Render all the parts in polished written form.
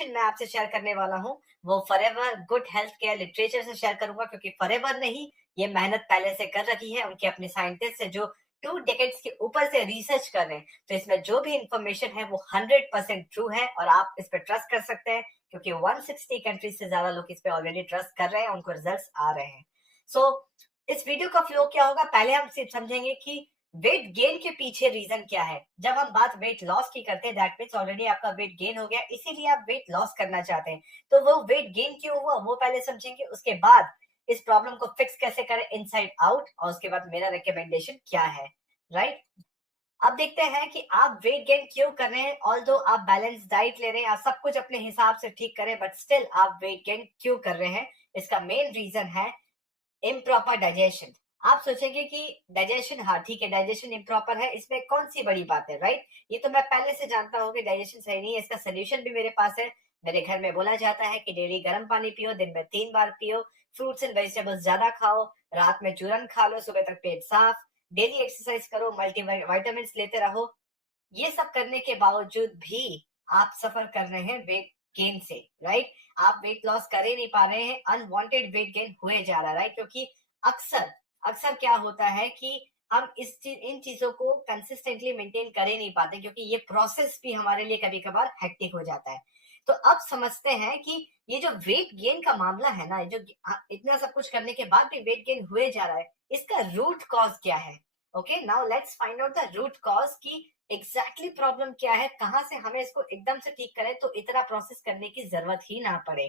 मैं आपसे शेयर करने वाला हूँ वो forever good health care literature से शेयर करूंगा, क्योंकि फॉरएवर ने ही ये मेहनत पहले से कर रखी है। उनके अपने साइंटिस्ट है जो 2 डेकेड्स के ऊपर से रिसर्च कर रहे हैं। तो इसमें जो भी इंफॉर्मेशन है वो 100% ट्रू है और आप इस पर ट्रस्ट कर सकते हैं, क्योंकि 160 कंट्रीज से ज्यादा लोग इस पे ऑलरेडी ट्रस्ट कर रहे हैं, उनको रिजल्ट्स आ रहे हैं। सो इस वीडियो का फ्लो क्या होगा, पहले हम सिर्फ समझेंगे कि वेट गेन के पीछे रीजन क्या है। जब हम बात वेट लॉस की करते हैं, दैट मीन्स ऑलरेडी आपका वेट गेन हो गया, इसीलिए आप वेट लॉस करना चाहते हैं। तो वो वेट गेन क्यों हुआ वो पहले समझेंगे, उसके बाद इस प्रॉब्लम को फिक्स कैसे करें इनसाइड आउट, और उसके बाद मेरा रिकमेंडेशन क्या है, राइट। अब देखते हैं कि आप वेट गेन क्यों कर रहे हैं। ऑल्दो आप बैलेंस डाइट ले रहे हैं, आप सब कुछ अपने हिसाब से ठीक करें, बट स्टिल आप वेट गेन क्यों कर रहे हैं। इसका मेन रीजन है इम्प्रॉपर डाइजेशन। आप सोचेंगे कि डाइजेशन, हाँ ठीक है, डाइजेशन इम्प्रॉपर है, इसमें कौन सी बड़ी बात है, राइट। ये तो मैं पहले से जानता हूँ कि डाइजेशन सही नहीं है, इसका सोल्यूशन भी मेरे पास है। मेरे घर में बोला जाता है कि डेली गर्म पानी पियो, दिन में 3 बार पियो, फ्रूट्स एंड वेजिटेबल्स ज्यादा खाओ, रात में चूरन खा लो, सुबह तक पेट साफ, डेली एक्सरसाइज करो, मल्टी वाइटामिन लेते रहो। ये सब करने के बावजूद भी आप सफर कर रहे हैं वेट गेन से, राइट। आप वेट लॉस कर ही नहीं पा रहे हैं, अनवांटेड वेट गेन हुए जा रहा है, राइट। क्योंकि अक्सर अक्सर क्या होता है कि हम इन चीजों को कंसिस्टेंटली मेंटेन कर ही नहीं पाते, क्योंकि ये प्रोसेस भी हमारे लिए कभी कभार हेक्टिक हो जाता है। तो अब समझते हैं कि ये जो वेट गेन का मामला है ना, जो इतना सब कुछ करने के बाद भी वेट गेन हुए जा रहा है, इसका रूट कॉज क्या है। Okay, now let's find out the root cause की एग्जैक्टली प्रॉब्लम क्या है, कहाँ से हमें इसको एकदम से ठीक करें तो इतना प्रोसेस करने की जरूरत ही ना पड़े।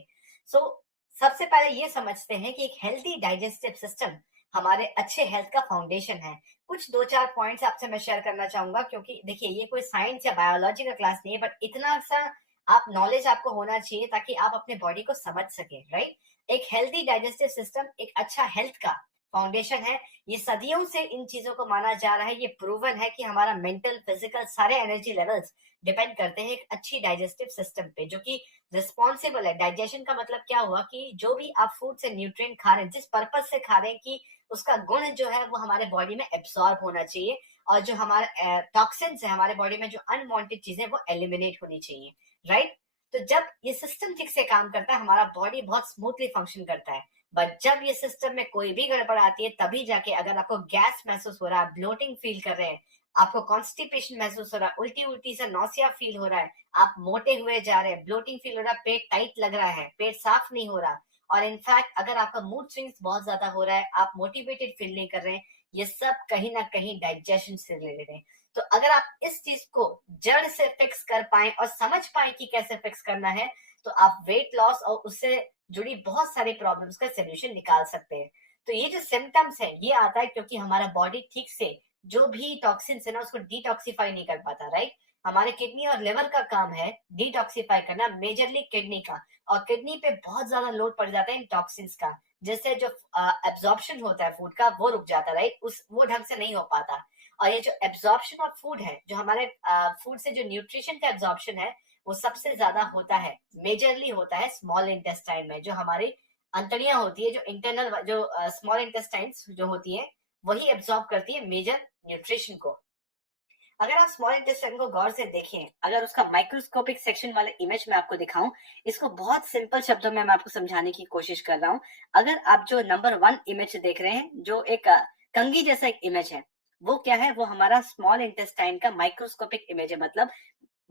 सो सबसे पहले ये समझते हैं कि एक हेल्दी डाइजेस्टिव सिस्टम हमारे अच्छे हेल्थ का फाउंडेशन है। कुछ 2-4 पॉइंट्स आपसे मैं शेयर करना चाहूंगा, क्योंकि देखिए ये कोई साइंस या बायोलॉजी का क्लास नहीं है, बट इतना सा आप नॉलेज आपको होना चाहिए ताकि आप अपने बॉडी को समझ सके, राइट। एक हेल्दी डाइजेस्टिव सिस्टम एक अच्छा हेल्थ का फाउंडेशन है। ये सदियों से इन चीजों को माना जा रहा है, ये प्रूवन है कि हमारा मेंटल फिजिकल सारे एनर्जी लेवल्स डिपेंड करते हैं एक अच्छी डाइजेस्टिव सिस्टम पे, जो कि रिस्पॉन्सिबल है। डाइजेशन का मतलब क्या हुआ कि जो भी आप फूड से न्यूट्रिएंट खा रहे हैं, जिस पर्पज से खा रहे हैं, कि उसका गुण जो है वो हमारे बॉडी में एब्सॉर्ब होना चाहिए, और जो हमारे टॉक्सिन्स है हमारे बॉडी में, जो अनवांटेड चीजें, वो एलिमिनेट होनी चाहिए, राइट। तो जब ये सिस्टम ठीक से काम करता है, हमारा बॉडी बहुत स्मूथली फंक्शन करता है। बट जब ये सिस्टम में कोई भी गड़बड़ आती है, तभी जाके अगर आपको गैस महसूस हो रहा है, ब्लोटिंग फील कर रहे हैं, आपको कॉन्स्टिपेशन महसूस हो रहा है, उल्टी उल्टी से नौसिया फील हो रहा है, आप मोटे हुए जा रहे हैं, ब्लोटिंग फील हो रहा है, पेट टाइट लग रहा है, पेट साफ नहीं हो रहा, और इनफैक्ट अगर आपका मूड स्विंग्स बहुत ज्यादा हो रहा है, आप मोटिवेटेड फील नहीं कर रहे हैं, ये सब कहीं ना कहीं डाइजेशन से रिलेटेड है। तो अगर आप इस चीज को जड़ से फिक्स कर पाए और समझ पाए कि कैसे फिक्स करना है, तो आप वेट लॉस और उससे जुड़ी बहुत सारी प्रॉब्लम्स का सोल्यूशन निकाल सकते हैं। तो ये जो सिम्टम्स है ये आता है क्योंकि हमारा बॉडी ठीक से जो भी टॉक्सिन्स है ना उसको डिटॉक्सिफाई नहीं कर पाता, राइट। हमारे किडनी और लिवर का काम है डिटॉक्सिफाई करना, मेजरली किडनी का, और किडनी पे बहुत ज्यादा लोड पड़ जाता है इन टॉक्सिन्स का, जिससे जो एब्जॉर्प्शन होता है फूड का वो रुक जाता है, राइट, उस वो ढंग से नहीं हो पाता। और ये जो एब्जॉर्प्शन ऑफ फूड है, जो हमारे फूड से जो न्यूट्रिशन का एब्जॉर्प्शन है, वो सबसे ज्यादा होता है, मेजरली होता है स्मॉल इंटेस्टाइन में, जो हमारी अंतड़ियां होती है, जो इंटरनल जो स्मॉल इंटेस्टाइन्स जो होती है, वही एब्जॉर्ब करती है मेजर न्यूट्रिशन को। अगर आप स्मॉल इंटेस्टाइन को गौर से देखें, अगर उसका माइक्रोस्कोपिक सेक्शन वाले इमेज में आपको दिखाऊं, इसको बहुत सिंपल शब्दों में मैं आपको समझाने की कोशिश कर रहा हूं। अगर आप जो नंबर 1 इमेज देख रहे हैं, जो एक कंघी जैसा एक इमेज है, वो क्या है, वो हमारा स्मॉल इंटेस्टाइन का माइक्रोस्कोपिक इमेज है। मतलब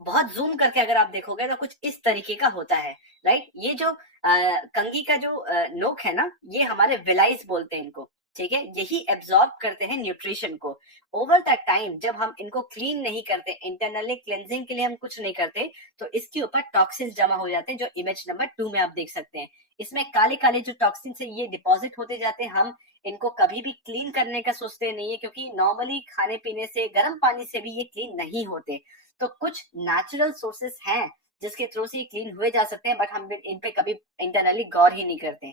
बहुत जूम करके अगर आप देखोगे तो कुछ इस तरीके का होता है, राइट। ये जो कंघी का जो नोक है ना, ये हमारे विलाइज बोलते हैं इनको, ठीक है। यही एब्जॉर्ब करते हैं न्यूट्रिशन को। ओवर द टाइम जब हम इनको क्लीन नहीं करते, इंटरनली क्लेंजिंग के लिए हम कुछ नहीं करते, तो इसके ऊपर टॉक्सिन्स जमा हो जाते हैं, जो इमेज नंबर 2 में आप देख सकते हैं। इसमें काले काले जो टॉक्सिन्स है ये डिपॉजिट होते जाते हैं। हम इनको कभी भी क्लीन करने का सोचते नहीं है, क्योंकि नॉर्मली खाने पीने से, गर्म पानी से भी ये क्लीन नहीं होते। तो कुछ नेचुरल सोर्सेस हैं जिसके थ्रू से ये क्लीन हुए जा सकते हैं, बट हम इन पे कभी इंटरनली गौर ही नहीं करते।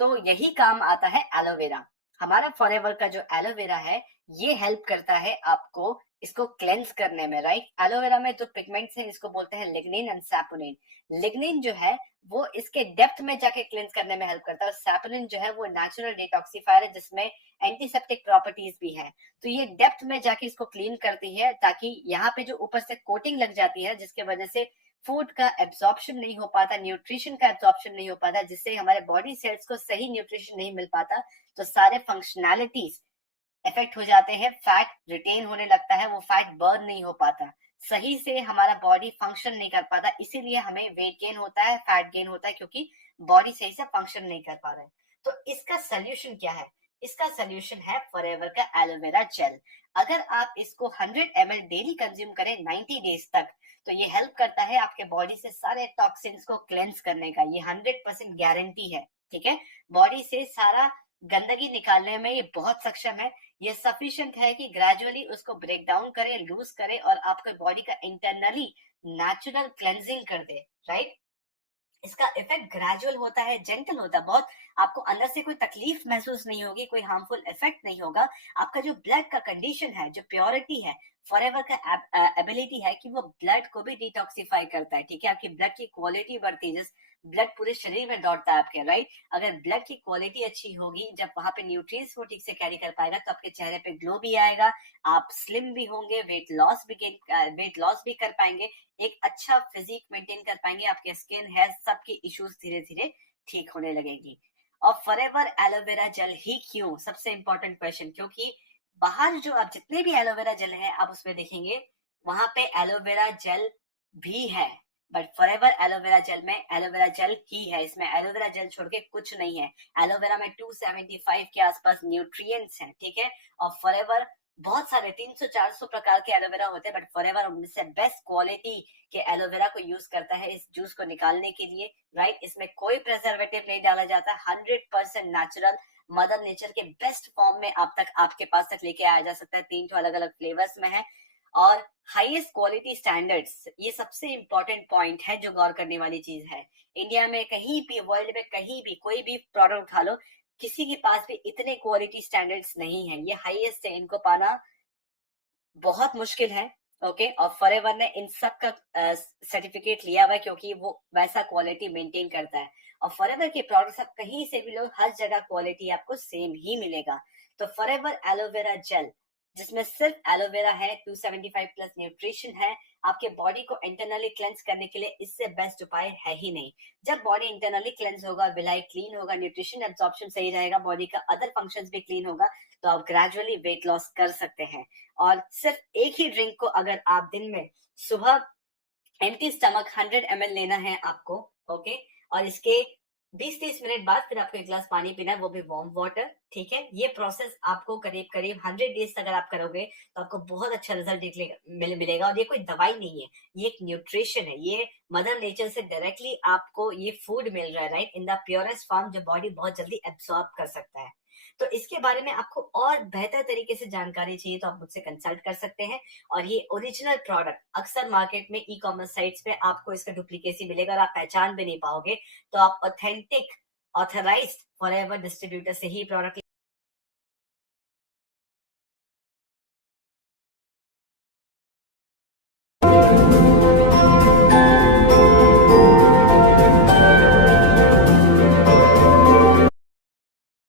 तो यही काम आता है एलोवेरा। हमारा फॉरएवर का जो एलोवेरा है, ये हेल्प करता है आपको इसको क्लेंस करने में, राइट। एलोवेरा में जो पिगमेंट्स हैं इसको बोलते हैं लिग्निन एंड सैपोनिन। लिग्निन जो है वो इसके डेप्थ में जाके क्लेंस करने में हेल्प करता है, और सैपोनिन जो है वो नेचुरल डिटॉक्सिफायर है, जिसमें एंटीसेप्टिक प्रॉपर्टीज भी है। तो ये डेप्थ में जाके इसको क्लीन करती है, ताकि यहाँ पे जो ऊपर से कोटिंग लग जाती है, जिसके वजह से फूड का एब्जॉर्प्शन नहीं हो पाता, न्यूट्रिशन का एब्जॉर्प्शन नहीं हो पाता, जिससे हमारे बॉडी सेल्स को सही न्यूट्रिशन नहीं मिल पाता, तो सारे फंक्शनैलिटीज इफेक्ट हो जाते हैं, फैट रिटेन होने लगता है, वो फैट बर्न नहीं हो पाता, सही से हमारा बॉडी फंक्शन नहीं कर पाता, इसीलिए हमें वेट गेन होता है, फैट गेन होता है, क्योंकि बॉडी सही से फंक्शन नहीं कर पा रहा है। तो इसका सोल्यूशन क्या है? इसका सोल्यूशन है फॉरएवर का एलोवेरा जेल। अगर आप इसको 100 ml डेली कंज्यूम करें 90 डेज तक, तो ये हेल्प करता है आपके बॉडी से सारे टॉक्सिन्स को क्लेंस करने का, ये 100% गारंटी है। ठीक है, बॉडी से सारा गंदगी निकालने में ये बहुत सक्षम है। ये सफिशिएंट है कि ग्रेजुअली उसको ब्रेक डाउन करे, लूज करे और आपके बॉडी का इंटरनली नेचुरल क्लेंजिंग कर दे, राइट। इसका इफेक्ट ग्रेजुअल होता है, जेंटल होता है बहुत, आपको अंदर से कोई तकलीफ महसूस नहीं होगी, कोई हार्मफुल इफेक्ट नहीं होगा। आपका जो ब्लड का कंडीशन है, जो प्योरिटी है, फॉरएवर का एबिलिटी है कि वो ब्लड को भी डिटॉक्सिफाई करता है। ठीक है, आपकी ब्लड की क्वालिटी बढ़ती है, ब्लड पूरे शरीर में दौड़ता है आपके, राइट। अगर ब्लड की क्वालिटी अच्छी होगी, जब वहां पे न्यूट्रिएंट्स को ठीक से कैरी कर पाएगा, तो आपके चेहरे पे ग्लो भी आएगा, आप स्लिम भी होंगे, वेट लॉस भी कर पाएंगे, एक अच्छा फिजिक मेंटेन कर पाएंगे, आपके स्किन हेयर सबके इश्यूज धीरे धीरे ठीक होने लगेगी। और फॉरएवर एलोवेरा जेल ही क्यों? सबसे इंपॉर्टेंट क्वेश्चन, क्योंकि बाहर जो आप जितने भी एलोवेरा जेल है आप उसमें देखेंगे, वहां पे एलोवेरा जेल भी है, बट फॉरएवर एलोवेरा जेल में एलोवेरा जेल ही है, इसमें एलोवेरा जेल छोड़ के कुछ नहीं है। एलोवेरा में 275 के आसपास न्यूट्रिएंट्स हैं, ठीक है, और फॉरएवर बहुत सारे 300-400 प्रकार के एलोवेरा होते हैं, बट फॉरएवर उनमें से बेस्ट क्वालिटी के एलोवेरा को यूज करता है इस जूस को निकालने के लिए, राइट। इसमें कोई प्रिजर्वेटिव नहीं डाला जाता, 100% नेचुरल, मदर नेचर के बेस्ट फॉर्म में आप तक आपके पास तक लेके आया जा सकता है। 3 अलग अलग फ्लेवर्स में है और हाईएस्ट क्वालिटी स्टैंडर्ड्स, ये सबसे इंपॉर्टेंट पॉइंट है जो गौर करने वाली चीज है। इंडिया में कहीं भी, वर्ल्ड में कहीं भी कोई भी प्रोडक्ट उठा लो, किसी के पास भी इतने क्वालिटी स्टैंडर्ड्स नहीं है, ये हाईएस्ट है, इनको पाना बहुत मुश्किल है। ओके, और फॉरएवर ने इन सब का सर्टिफिकेट लिया हुआ है, क्योंकि वो वैसा क्वालिटी मेंटेन करता है। और फॉरएवर के प्रोडक्ट्स आप कहीं से भी लो, हर जगह क्वालिटी आपको सेम ही मिलेगा। तो फॉरएवर एलोवेरा जेल, जिसमें सिर्फ एलोवेरा है, 275 प्लस न्यूट्रिशन है, आपके बॉडी को इंटरनली क्लेंस करने के लिए इससे बेस्ट उपाय है ही नहीं। जब बॉडी इंटरनली क्लेंस होगा, विलाई क्लीन होगा, न्यूट्रिशन एब्जॉर्प्शन सही रहेगा, बॉडी का अदर फंक्शंस भी क्लीन होगा, तो आप ग्रेजुअली वेट लॉस कर सकते हैं। और सिर्फ एक ही ड्रिंक को अगर आप दिन में सुबह एम्प्टी स्टमक 100 ml लेना है आपको, ओके, और इसके 20-30 मिनट बाद फिर आपको एक गिलास पानी पीना है, वो भी वार्म वाटर, ठीक है। ये प्रोसेस आपको करीब करीब 100 डेज अगर आप करोगे, तो आपको बहुत अच्छा रिजल्ट मिलेगा। और ये कोई दवाई नहीं है, ये एक न्यूट्रिशन है, ये मदर नेचर से डायरेक्टली आपको ये फूड मिल रहा है, right, in the purest form, जो बॉडी बहुत जल्दी एब्सॉर्ब कर सकता है। तो इसके बारे में आपको और बेहतर तरीके से जानकारी चाहिए, तो आप मुझसे कंसल्ट कर सकते हैं। और ये ओरिजिनल प्रोडक्ट, अक्सर मार्केट में ई कॉमर्स साइट्स पे आपको इसका डुप्लीकेसी मिलेगा और आप पहचान भी नहीं पाओगे। तो आप ऑथेंटिक, ऑथराइज्ड फॉरएवर डिस्ट्रीब्यूटर से ही प्रोडक्ट